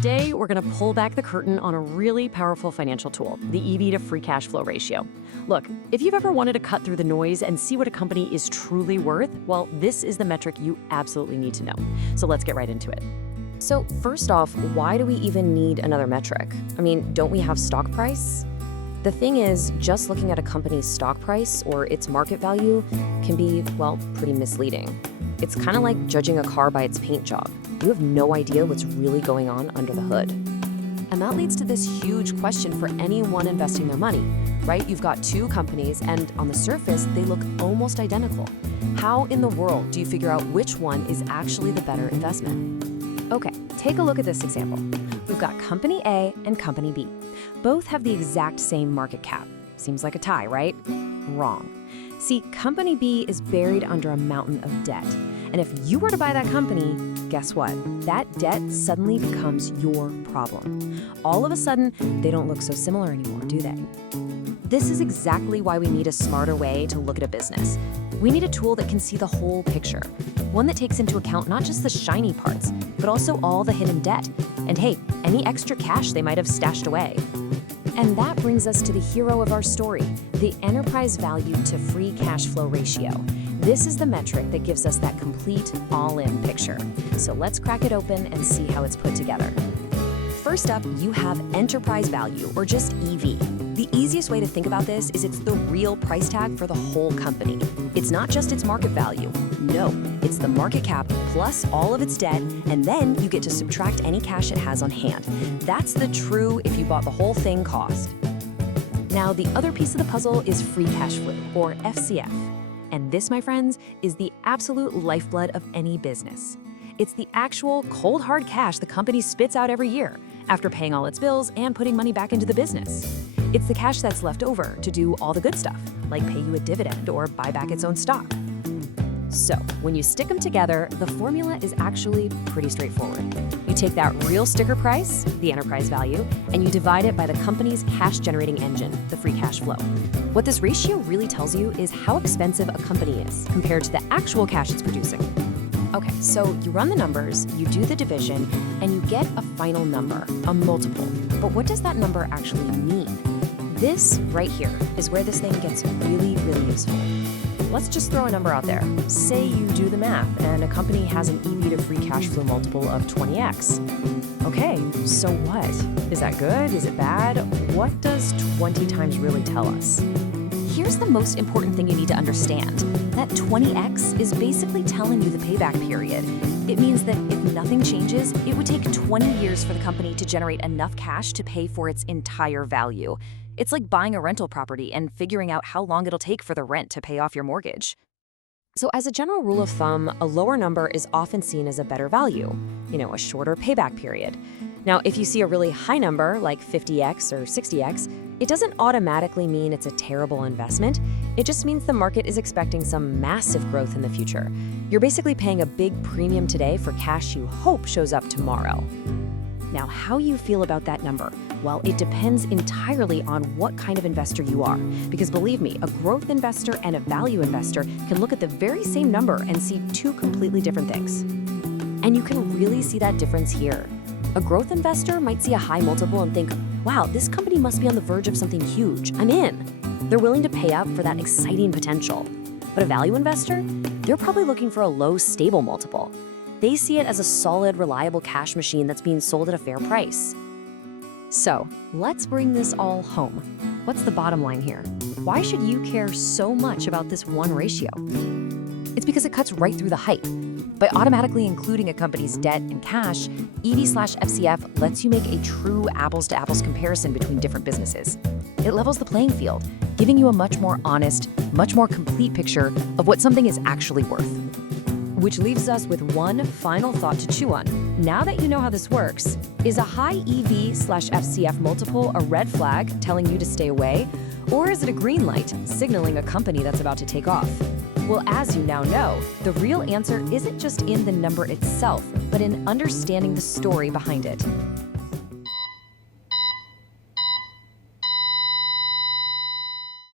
Today, we're going to pull back the curtain on a really powerful financial tool, the EV to free cash flow ratio. Look, if you've ever wanted to cut through the noise and see what a company is truly worth, well, this is the metric you absolutely need to know. So let's get right into it. So first off, why do we even need another metric? I mean, don't we have stock price? The thing is, just looking at a company's stock price or its market value can be, well, pretty misleading. It's kind of like judging a car by its paint job. You have no idea what's really going on under the hood. And that leads to this huge question for anyone investing their money, right? You've got two companies, and on the surface, they look almost identical. How in the world do you figure out which one is actually the better investment? Okay, take a look at this example. We've got Company A and Company B. Both have the exact same market cap. Seems like a tie, right? Wrong. See, Company B is buried under a mountain of debt. And if you were to buy that company, guess what? That debt suddenly becomes your problem. All of a sudden, they don't look so similar anymore, do they? This is exactly why we need a smarter way to look at a business. We need a tool that can see the whole picture. One that takes into account not just the shiny parts, but also all the hidden debt. And hey, any extra cash they might have stashed away. And that brings us to the hero of our story, the enterprise value to free cash flow ratio. This is the metric that gives us that complete all-in picture. So let's crack it open and see how it's put together. First up, you have enterprise value, or just EV. The easiest way to think about this is it's the real price tag for the whole company. It's not just its market value. No, it's the market cap plus all of its debt, and then you get to subtract any cash it has on hand. That's the true if you bought the whole thing cost. Now, the other piece of the puzzle is free cash flow, or FCF. And this, my friends, is the absolute lifeblood of any business. It's the actual cold hard cash the company spits out every year after paying all its bills and putting money back into the business. It's the cash that's left over to do all the good stuff, like pay you a dividend or buy back its own stock. So, when you stick them together, the formula is actually pretty straightforward. You take that real sticker price, the enterprise value, and you divide it by the company's cash-generating engine, the free cash flow. What this ratio really tells you is how expensive a company is compared to the actual cash it's producing. Okay, so you run the numbers, you do the division, and you get a final number, a multiple. But what does that number actually mean? This right here is where this thing gets really, really useful. Let's just throw a number out there. Say you do the math and a company has an EV to free cash flow multiple of 20x. Okay, so what? Is that good? Is it bad? What does 20 times really tell us? Here's the most important thing you need to understand. That 20x is basically telling you the payback period. It means that if nothing changes, it would take 20 years for the company to generate enough cash to pay for its entire value. It's like buying a rental property and figuring out how long it'll take for the rent to pay off your mortgage. So as a general rule of thumb, a lower number is often seen as a better value, a shorter payback period. Now, if you see a really high number, like 50x or 60x, it doesn't automatically mean it's a terrible investment. It just means the market is expecting some massive growth in the future. You're basically paying a big premium today for cash you hope shows up tomorrow. Now, how you feel about that number? Well, it depends entirely on what kind of investor you are. Because believe me, a growth investor and a value investor can look at the very same number and see two completely different things. And you can really see that difference here. A growth investor might see a high multiple and think, wow, this company must be on the verge of something huge. I'm in. They're willing to pay up for that exciting potential. But a value investor, they're probably looking for a low, stable multiple. They see it as a solid, reliable cash machine that's being sold at a fair price. So, let's bring this all home. What's the bottom line here? Why should you care so much about this one ratio? It's because it cuts right through the hype. By automatically including a company's debt and cash, EV/FCF lets you make a true apples-to-apples comparison between different businesses. It levels the playing field, giving you a much more honest, much more complete picture of what something is actually worth. Which leaves us with one final thought to chew on. Now that you know how this works, is a high EV/FCF multiple a red flag telling you to stay away? Or is it a green light signaling a company that's about to take off? Well, as you now know, the real answer isn't just in the number itself, but in understanding the story behind it.